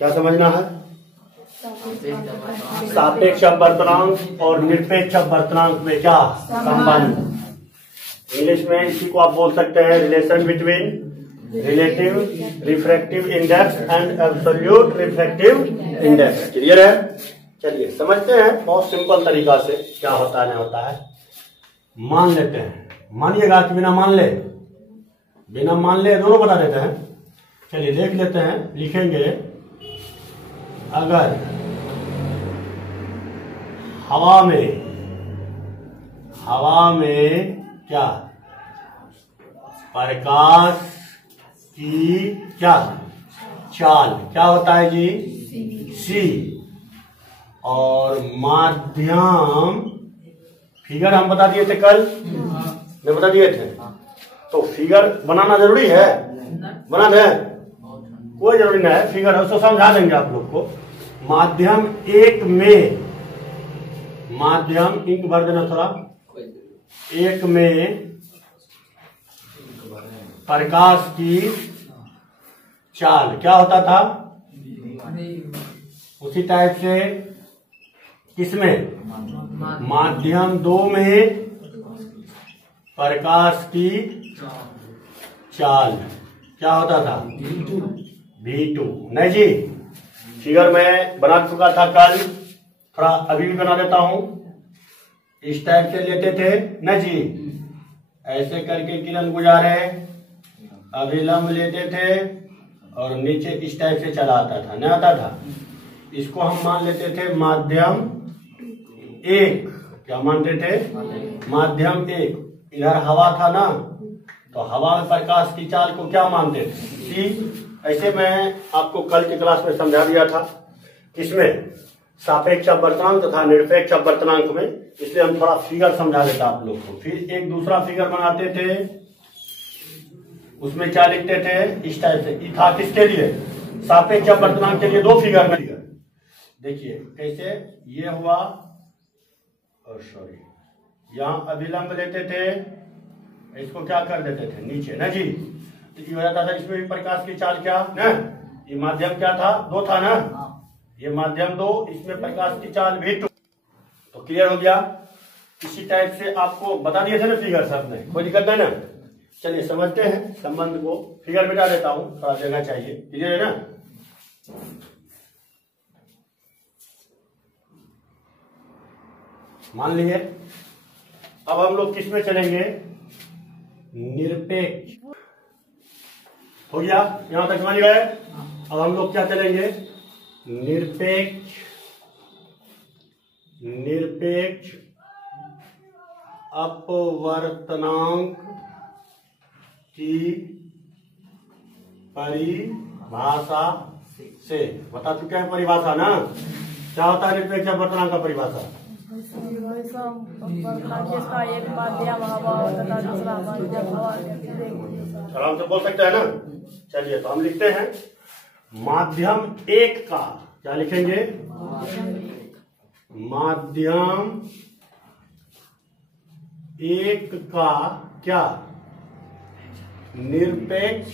क्या समझना है? सापेक्ष अपवर्तनांक और निरपेक्ष अपवर्तनांक में क्या संबंध? इंग्लिश में इसी को आप बोल सकते हैं relation between relative refractive index and absolute refractive index. Clear है? चलिए समझते हैं बहुत सिंपल तरीका से क्या होता है नहीं होता है। मान लेते हैं, मानिएगा कि बिना मान ले दोनों बता देते हैं। चलिए देख लेते हैं, लिखेंगे अगर हवा में क्या प्रकाश की क्या चाल क्या होता है जी? सी। और माध्यम फिगर हम बता दिए थे कल, नहीं बता दिए थे? तो फिगर बनाना जरूरी है? बना दे? कोई जरूरी नहीं है, फिगर है उसको समझा देंगे आप लोग को। माध्यम एक में, माध्यम इंक भर देना थोड़ा, एक में प्रकाश की चाल क्या होता था? उसी टाइप से किसमें? माध्यम दो में प्रकाश की चाल क्या होता था? V2। नहीं जी, फिगर में बना चुका था कल, थोड़ा अभी भी बना देता हूं। इस टाइप से लेते थे न जी, ऐसे करके किरण गुजारे, अभिलंब लेते थे और नीचे इस टाइप से चला आता था, नहीं आता था? इसको हम मान लेते थे माध्यम एक। क्या मानते थे? माध्यम एक। इधर हवा था ना, तो हवा में प्रकाश की चाल को क्या मानते थे? सी। ऐसे मैं आपको कल की क्लास में समझा दिया था, किसमें? सापेक्ष अपवर्तनांक तथा निरपेक्ष अपवर्तनांक में। इसलिए हम थोड़ा फिगर समझा देता आप लोग को। फिर एक दूसरा फिगर बनाते थे, उसमें क्या लिखते थे? इस टाइप से। ये था किसके लिए? सापेक्ष अपवर्तनांक के लिए। दो फिगर में देखिए कैसे ये हुआ, और सॉरी यहां अभिलंब लेते थे, इसको क्या कर देते थे? नीचे ना जी। तो ये हो जाता था, इसमें भी प्रकाश की चाल क्या ना, ये माध्यम क्या था? दो था ना, ये माध्यम दो, इसमें प्रकाश की चाल V2। तो क्लियर हो गया? इसी टाइप से आपको बता दिए थे ना फिगर सब में, कोई दिक्कत नहीं ना? चलिए समझते हैं संबंध को। फिगर मिटा देता हूं, थोड़ा जगह चाहिए। क्लियर है ना? मान लिए अब हम लोग किस में चलेंगे? निरपेक्ष। हो गया? यहां तक समझ गए? अब हम लोग क्या चलेंगे? निरपेक्ष अपवर्तनांक की परिभाषा से। बता चुके हैं परिभाषा ना? क्या होता है निरपेक्ष अपवर्तनांक का परिभाषा? जिसका एक माध्यम हवा तथा दूसरा माध्यम हवा। आराम से बोल सकते हैं ना? चलिए तो हम लिखते हैं माध्यम एक का, क्या लिखेंगे? माध्यम एक का क्या? निरपेक्ष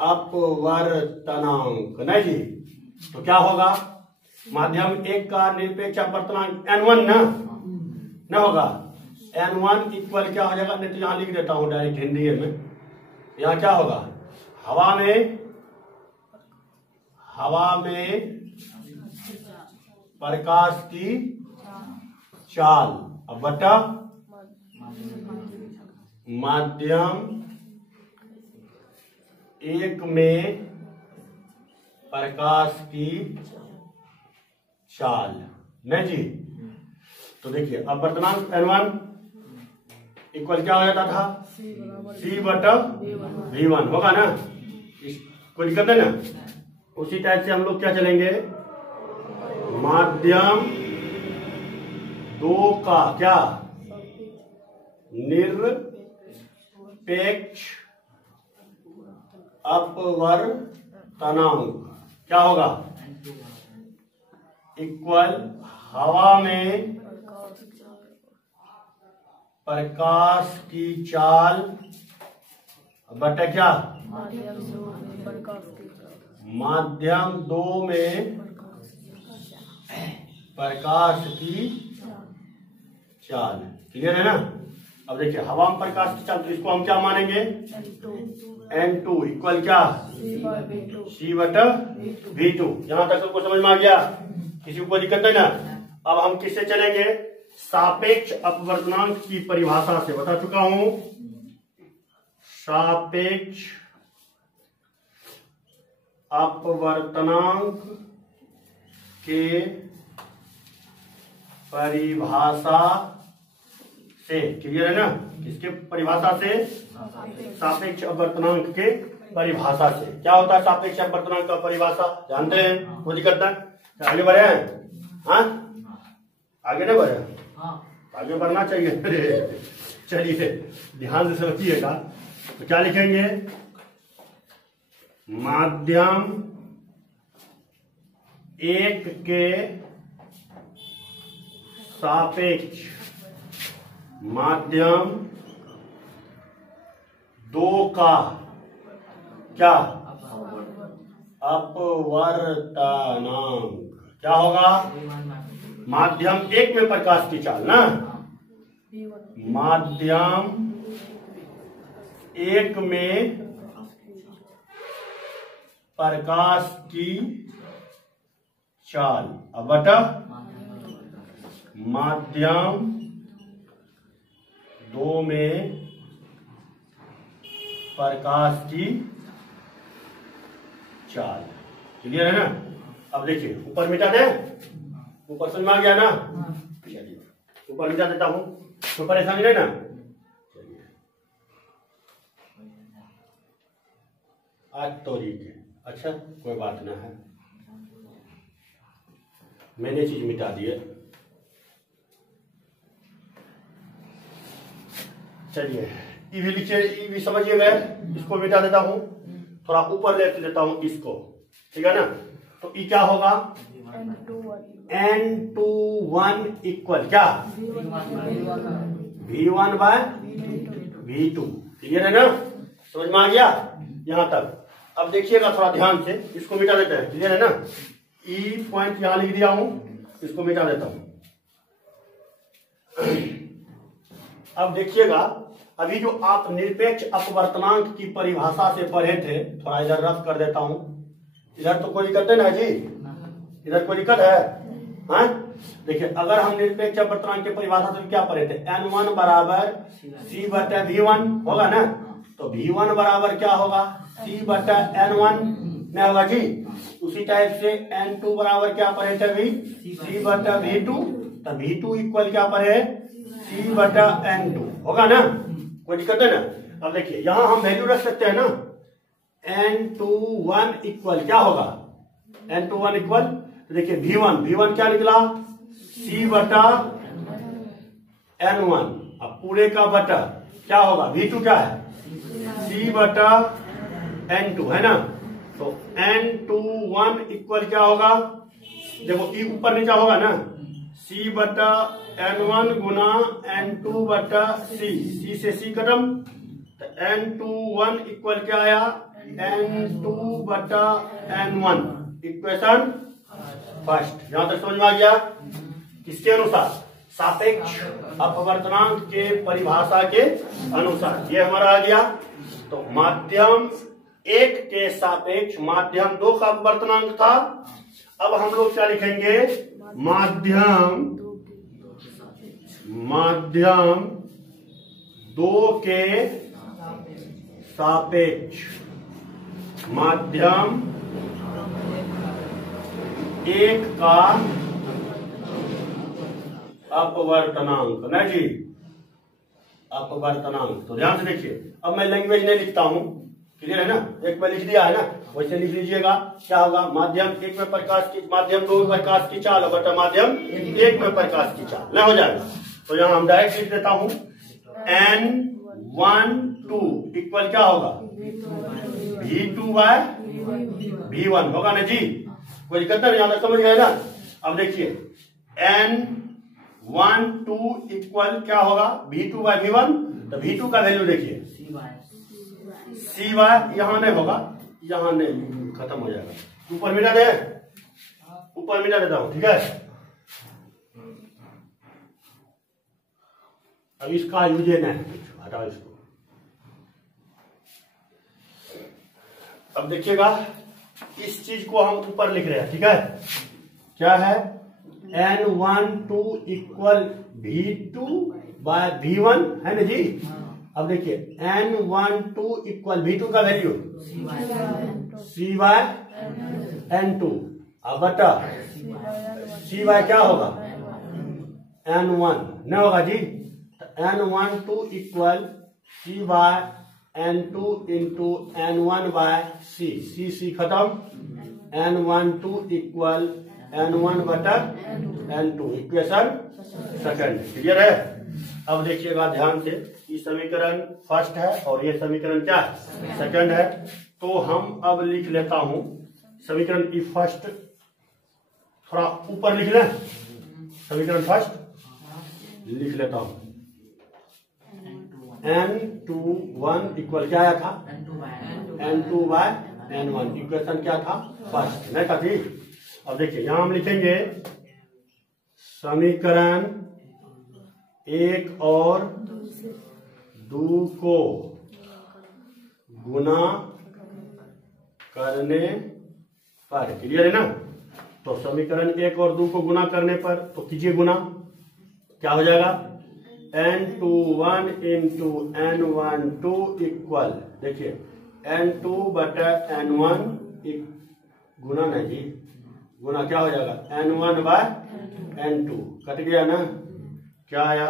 अपवर्तनांक। नहीं जी, तो क्या होगा? माध्यम एक का निरपेक्ष अपवर्तनांक N1 ना होगा? N1 इक्वल क्या हो जाएगा? नहीं तो यहां लिख देता हूं डायरेक्ट हिंदी में। यहां क्या होगा? हवा में प्रकाश की चाल अब बटा माध्यम एक में प्रकाश की चाल। नहीं जी, तो देखिए अपवर्तनांक N1 इक्वल क्या हो जाता था? C बटा V1 होगा ना? कोई दिक्कत है ना? उसी टाइप से हम लोग क्या चलेंगे? माध्यम दो का क्या? निरपेक्ष अपवर्तनांक क्या होगा? इक्वल हवा में प्रकाश की चाल बटा क्या? माध्यम 2 में प्रकाश की चाल। क्लियर है ना? अब देखिए हवा में प्रकाश की चाल, तो इसको हम क्या मानेंगे? N2 इक्वल क्या? C/V2। यहां तक सबको समझ में आ गया? किसी को दिक्कत है ना? अब हम किससे चलेंगे? सापेक्ष अपवर्तनांक की परिभाषा से। बता चुका हूं, सापेक्ष अपवर्तनांक के परिभाषा से। क्लियर है ना? किसके परिभाषा से? सापेक्ष अपवर्तनांक के परिभाषा से। क्या होता है सापेक्ष अपवर्तनांक का परिभाषा? जानते हैं? कोई दिक्कत है? आगे बढ़े? हाँ, आगे नहीं बढ़े? आगे बढ़ना चाहिए। चलिए ध्यान से समझिएगा। तो क्या लिखेंगे? माध्यम 1 के सापेक्ष माध्यम 2 का क्या? अपवर्तनांक। क्या होगा? माध्यम 1 में प्रकाश की चाल ना, माध्यम 1 में प्रकाश की चाल अब बटा माध्यम 2 में प्रकाश की चाल। क्लियर है ना? अब देखिए ऊपर मिटा दे। ऊपर समझ में आ गया ना? चलिए ऊपर मिटा देता हूं, तो परेशानी नहीं ना? चलिए आज तो ठीक है। अच्छा कोई बात ना है, मैंने चीज मिटा दी है। चलिए ई भी लिखिए, ई भी समझिए गए। इसको मिटा देता हूं, थोड़ा ऊपर ले देता हूं इसको। ठीक है ना? तो ई क्या होगा? N21 इक्वल क्या? V1/V2। क्लियर है ना? समझ में आ गया यहां तक? अब देखिएगा थोड़ा ध्यान से, इसको मिटा देते हैं। क्लियर है ना? ई पॉइंट यहां लिख दिया हूं, इसको मिटा देता हूं। अब देखिएगा, अभी जो आप निरपेक्ष अपवर्तनांक की परिभाषा से पढ़े थे, थोड़ा इधर रफ कर देता हूं। इधर तो कोई दिक्कत है ना जी? इधर कोई दिक्कत है? हाँ देखिए, अगर हम निरपेक्ष अपवर्तनांक की परिभाषा से क्या पढ़े थे? N1 बराबर C/V1 होगा ना? तो V1 बराबर क्या होगा? C/N1 में होगा जी। उसी टाइप से N2 बराबर क्या पढ़े थे अभी? C/V2। तो V2 इक्वल क्या पढ़े? C/N2 होगा ना? कोई दिक्कत है ना? अब देखिए यहां हम वैल्यू रख सकते हैं ना। N21 इक्वल क्या होगा? N21 इक्वल, तो देखिए V1 क्या निकला? C/N1। अब पूरे का बटा क्या होगा? V2 क्या है? C/N2 है ना? तो N21 इक्वल क्या होगा? देखो ई ऊपर नीचे होगा ना, C/N1 गुना N2/C। C से C खत्म, तो N21 इक्वल क्या आया? N2/N1। Equation first. यहां तक समझ में आ गया? किसके अनुसार? सापेक्ष अपवर्तनांक के परिभाषा के अनुसार। ये हमारा आ गया। तो माध्यम 1 के सापेक्ष माध्यम 2 का अपवर्तनांक था। अब हम लोग क्या लिखेंगे? माध्यम 2 के सापेक्ष माध्यम 1 का अपवर्तनांक ना जी, अपवर्तनांक। तो ध्यान से देखिए, अब मैं लैंग्वेज नहीं लिखता हूं। क्लियर है ना? एक में लिख दिया है ना, वैसे लिख लीजिएगा। क्या होगा? माध्यम 1 में प्रकाश की, माध्यम 2 में प्रकाश की चाल बटा माध्यम 1 में प्रकाश की चाल नहीं हो जाएगा। तो यहां हम डायरेक्ट लिख देता हूं N12 इक्वल क्या होगा? V2/V1 होगा ना जी? कोई दिक्कत नहीं? यहां तक समझ गए ना? अब देखिए N12 इक्वल क्या होगा? V2/V1। तो V2 का वैल्यू देखिए, C/, यहां नहीं होगा, यहां नहीं खत्म हो जाएगा। ऊपर मिला दे, ऊपर मिला देता हूं, ठीक है। अब इसका यूज नहीं, हटाओ इसको। अब देखिएगा इस चीज को हम ऊपर लिख रहे हैं, ठीक है। क्या है, N12 equal V2 bye V1 है ना जी। अब देखिए N12 इक्वल V2 का वैल्यू C बाय N2, अब बटा C बाय क्या होगा N1 नहीं होगा जी। N12 equal C by N2 into N1 by C खत्म। N12 इक्वल N1 बटा N2, इक्वेशन सेकंड। क्लियर है। अब देखिएगा ध्यान से, ये समीकरण फर्स्ट है और ये समीकरण क्या है, सेकंड है। तो हम अब लिख लेता हूं समीकरण ई फर्स्ट, थोड़ा ऊपर लिख लें। समीकरण फर्स्ट लिख लेता हूं, N21 इक्वल क्या आया था, N2 बाय N1, इक्वेशन क्या था, फर्स्ट नहीं था ठीक। अब देखिए यहां हम लिखेंगे समीकरण 1 और 2 को गुना करने पर। क्लियर है ना। तो समीकरण 1 और 2 को गुना करने पर तो कीजिए गुना, क्या हो जाएगा N21 इंटू N12 इक्वल, देखिए N2 बटा N1 गुना नहीं जी, गुना क्या हो जाएगा N1 बाय N2, कट गया ना। क्या आया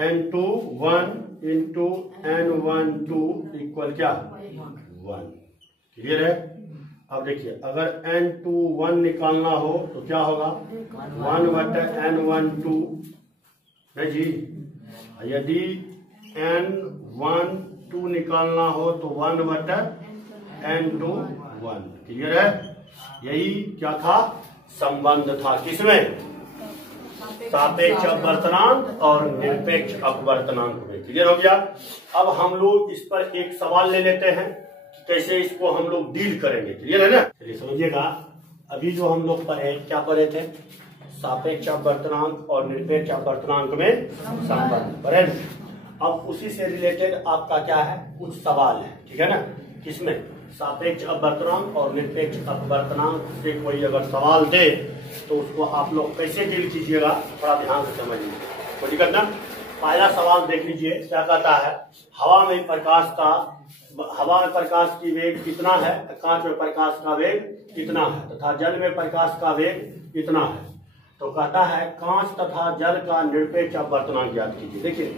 N21 इंटू N12 इक्वल क्या 1। क्लियर है। अब देखिए अगर N21 निकालना हो तो क्या होगा 1 बटा N12 है जी। यदि N12 निकालना हो तो 1 बटा N21। क्लियर है। यही क्या था, संबंध था किसमें, सापेक्ष अपवर्तनांक और निरपेक्ष अपवर्तनांक में। क्लियर हो गया। अब हम लोग इस पर एक सवाल ले लेते हैं कि कैसे इसको हम लोग डील करेंगे। क्लियर है ना। चलिए समझिएगा, अभी जो हम लोग पढ़े क्या पढ़े थे, सापेक्ष अपवर्तनांक और निरपेक्ष अपवर्तनांक में संबंध पढ़े। अब उसी से रिलेटेड आपका क्या है, कुछ सवाल है, ठीक है ना। किसमें, सापेक्ष अपवर्तनांक और निरपेक्ष अपवर्तनांक से कोई अगर सवाल दे तो उसको आप लोग कैसे डील कीजिएगा, थोड़ा ध्यान से समझिए, कोई दिक्कत ना। पहला सवाल देख लीजिए, क्या कहता है, हवा में प्रकाश की वेग कितना है, कांच में प्रकाश का वेग कितना है, तथा जल में प्रकाश का वेग कितना है। तो कहता है कांच तथा जल का निरपेक्ष अपवर्तनांक ज्ञात कीजिए। देखिए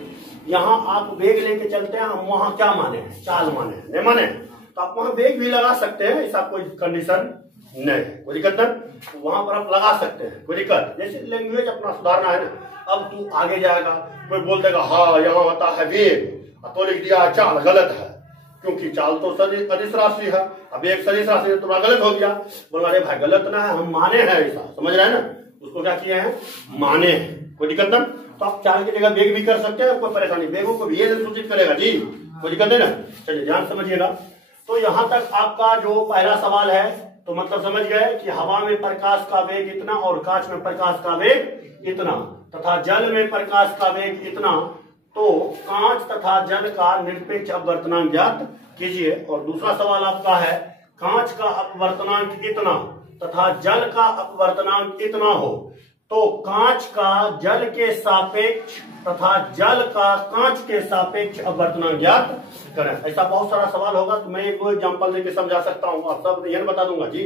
यहाँ आप वेग लेके चलते हैं, हम वहां क्या माने हैं, चाल माने हैं, नहीं माने, तो आप वहां वेग भी लगा सकते हैं, ऐसा कोई कंडीशन नहीं है, कोई दिक्कत नहीं, वहां पर आप लगा सकते हैं, कोई दिक्कत। जैसे लैंग्वेज अपना सुधारना है ना। अब तू आगे जाएगा, कोई बोल देगा हाँ यहाँ होता है वेग, तो लिख दिया चाल, गलत है, क्योंकि चाल तो सदिश राशि है, अब एक सदिश राशि है, तुम्हारा गलत हो गया। बोला अरे भाई गलत ना है, हम माने हैं ऐसा, समझ रहे हैं ना, उसको क्या किए हैं, माने हैं, कोई दिक्कत नहीं। तो आप चाल की जगह वेग भी कर सकते हैं, कोई परेशानी, वेगों को भी ये सूचित करेगा जी, कोई दिक्कत नहीं ना। चलिए ध्यान समझिएगा। तो यहाँ तक आपका जो पहला सवाल है, तो मतलब समझ गए कि हवा में प्रकाश का वेग इतना और कांच में प्रकाश का वेग इतना तथा जल में प्रकाश का वेग इतना, तो कांच तथा जल का निरपेक्ष अपवर्तनांक ज्ञात कीजिए। और दूसरा सवाल आपका है, कांच का अपवर्तनांक इतना तथा जल का अपवर्तनांक इतना हो, तो कांच का जल के सापेक्ष तथा जल का कांच के सापेक्ष अपवर्तनांक ज्ञात करें। ऐसा बहुत सारा सवाल होगा, तो मैं एक दो एग्जांपल देके समझा सकता हूँ, आप सब यह बता दूंगा जी।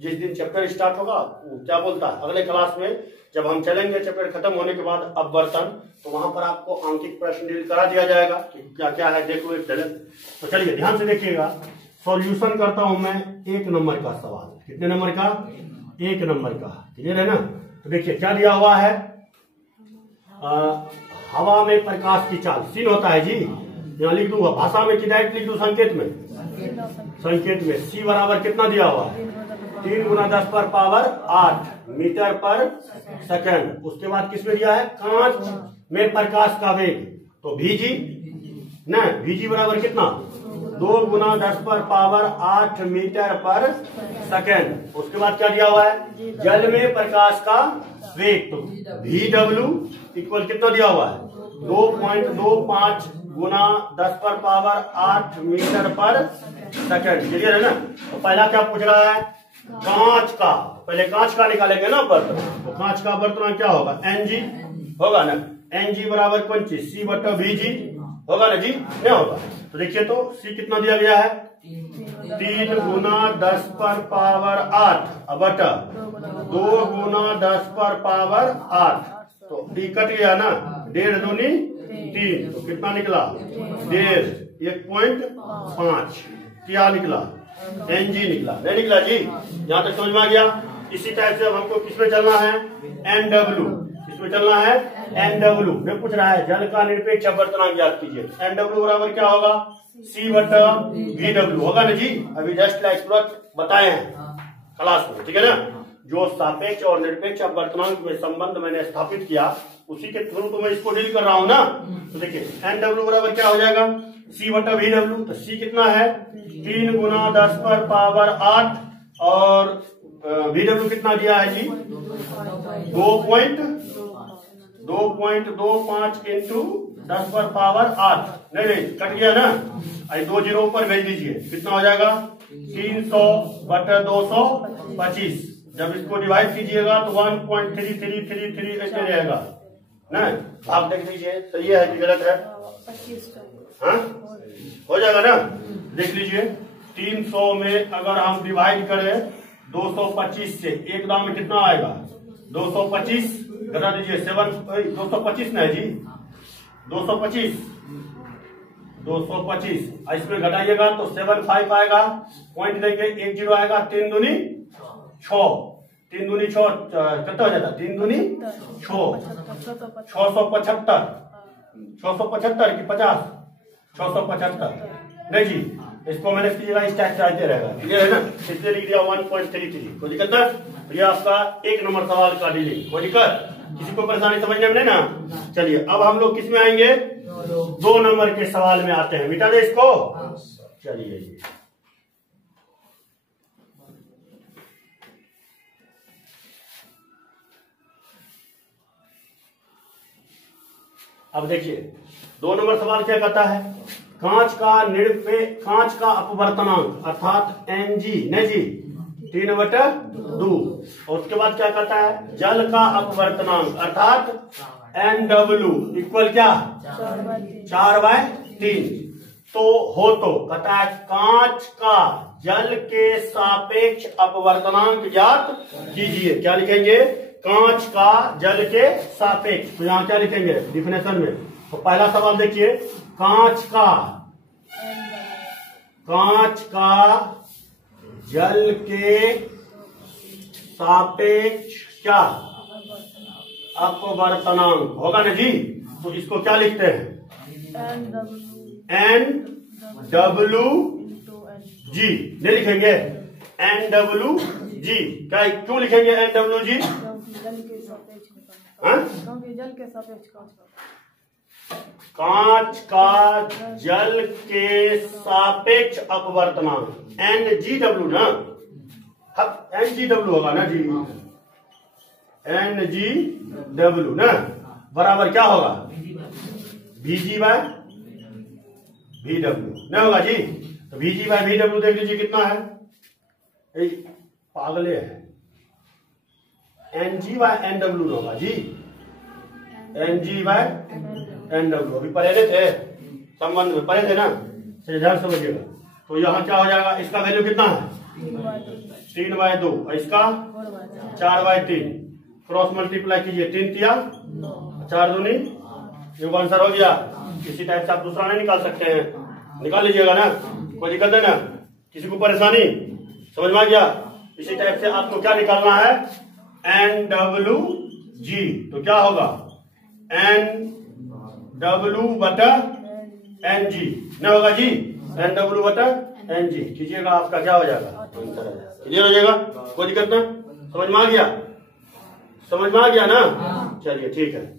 जिस दिन चैप्टर स्टार्ट होगा वो क्या बोलता है, अगले क्लास में जब हम चलेंगे चैप्टर खत्म होने के बाद अपवर्तन, तो वहां पर आपको आंकिक प्रश्न डील करा दिया जाएगा कि क्या क्या है, देखो एक चले। तो चलिए ध्यान से देखिएगा, सॉल्यूशन करता हूं मैं 1 नंबर का सवाल। कितने नंबर का, 1 नंबर का। क्लियर है ना। तो देखिए क्या दिया हुआ है, हवा में प्रकाश की चाल सीन होता है जी, यहाँ लिख दूंगा, भाषा में कि डायरेक्ट लिख दूं, संकेत में, संकेत में सी बराबर कितना दिया हुआ है, 3 × 10⁸ मीटर पर सेकंड। उसके बाद किसमें दिया है, कांच में प्रकाश का वेग, तो VG ना, VG बराबर कितना 2 गुना 10 पर पावर 8 मीटर पर सेकेंड। उसके बाद क्या दिया हुआ है, जल में प्रकाश का वेग। तो VW इक्वल कितना दिया हुआ है, 2.25 गुना 10 पर पावर 8 मीटर पर सेकेंड। क्लियर है ना। तो पहला क्या पूछ रहा है, कांच का, पहले कांच का निकालेंगे ना बर्तन। तो कांच का बर्तन क्या होगा, NG होगा ना। NG बराबर कौन चीज, C/VG होगा ना जी, नहीं होगा। तो देखिए तो C कितना दिया गया है, 3 गुना 10 पर पावर 8 बटा 2 गुना 10 पर पावर 8। तो D कट गया ना, 1.5 दूनी 3, तो कितना निकला 1.5, 1.5 क्या निकला, NG निकला, नहीं निकला जी। यहाँ तक समझ में आ गया। इसी टाइप से अब हमको किसमें चलना है, NW, इसमें चलना है NW में पूछ रहा है जल का निरपेक्ष अपवर्तनांक ज्ञात कीजिए। NW बराबर क्या होगा, C/VW होगा ना जी। अभी जस्ट लाइक बताए हैं क्लास में, ठीक है ना। जो सापेक्ष और निरपेक्ष अपवर्तनांक में संबंध मैंने स्थापित किया उसी के थ्रू तो मैं इसको डील कर रहा हूं ना। तो देखिए NW बराबर क्या हो जाएगा, C/VW। तो C कितना है, 3 गुना 10 पर पावर 8 और VW कितना दिया है जी, 2.25 इंटू 10 पर पावर 8। नहीं कट गया ना, 2 जीरो ऊपर भेज दीजिए, कितना हो जाएगा 300/225। जब इसको डिवाइड कीजिएगा तो 1.3333 ऐसे रहेगा ना। आप देख लीजिए सही है कि गलत है, हाँ हो जाएगा ना। देख लीजिए 300 में अगर हम डिवाइड करें 225 से, एक दाम में कितना आएगा, 225 घटा दीजिए 7, 225 ना जी, 225 इसमें घटाइएगा तो 75 आएगा, पॉइंट देंगे 1 जीरो आएगा, 3 दूनी 6 कितना हो जाता, 3 दूनी 6, 675 की 50, 675 नहीं जी। इसको मैंने कीजिएगा, इस टाइप से आते रहेगा, क्लियर है ना। इसलिए लिख दिया 1.33। कोई दिक्कत है, ये आपका 1 नंबर सवाल का डीलिंग। कोई दिक्कत, किसी को परेशानी समझने में नहीं ना। चलिए अब हम लोग किस में आएंगे, 2 नंबर के सवाल में आते हैं। मिटा दे इसको, चलिए अब देखिए 2 नंबर सवाल क्या कहता है, कांच का अपवर्तनांक अर्थात NG नहीं जी 3/2। और उसके बाद क्या कहता है, जल का अपवर्तनांक अर्थात NW इक्वल क्या 4/3। तो कहता है कांच का जल के सापेक्ष अपवर्तनांक ज्ञात कीजिए। क्या लिखेंगे, कांच का जल के सापेक्ष। तो यहाँ क्या लिखेंगे डिफिनेशन में। तो पहला सवाल देखिए, कांच का जल के सापेक्ष क्या अपवर्तनांक होगा ना जी। तो इसको क्या लिखते हैं, NWG नहीं लिखेंगे, NWG। क्या क्यों लिखेंगे NWG, जल के सापेक्ष कांच का जल के सापेक्ष अपवर्तनांक NGW ना, NGW होगा ना जी, NGW ना बराबर क्या होगा, VG/VW नहीं होगा जी। तो VG/VW देख लीजिए कितना है, पागले है, NG/NW होगा जी, NG/NW। अभी पढ़े थे संबंध में, पढ़े थे ना, ध्यान समझिएगा। तो यहाँ क्या हो जाएगा, इसका वैल्यू कितना है 3/2 और इसका 4/3। क्रॉस मल्टीप्लाई कीजिए, 3 तिया 4 दूनी, ये आंसर हो गया। इसी टाइप से आप दूसरा नहीं निकाल सकते हैं, निकाल लीजिएगा ना, कोई दिक्कत है ना, किसी को परेशानी समझ में आ गया। इसी टाइप से आपको क्या निकालना है, NWG। तो क्या होगा NW/NG नहीं होगा जी, NW/NG कीजिएगा, आपका क्या हो जाएगा, क्लियर हो जाएगा। कोई दिक्कत ना, समझ में आ गया ना। चलिए ठीक है।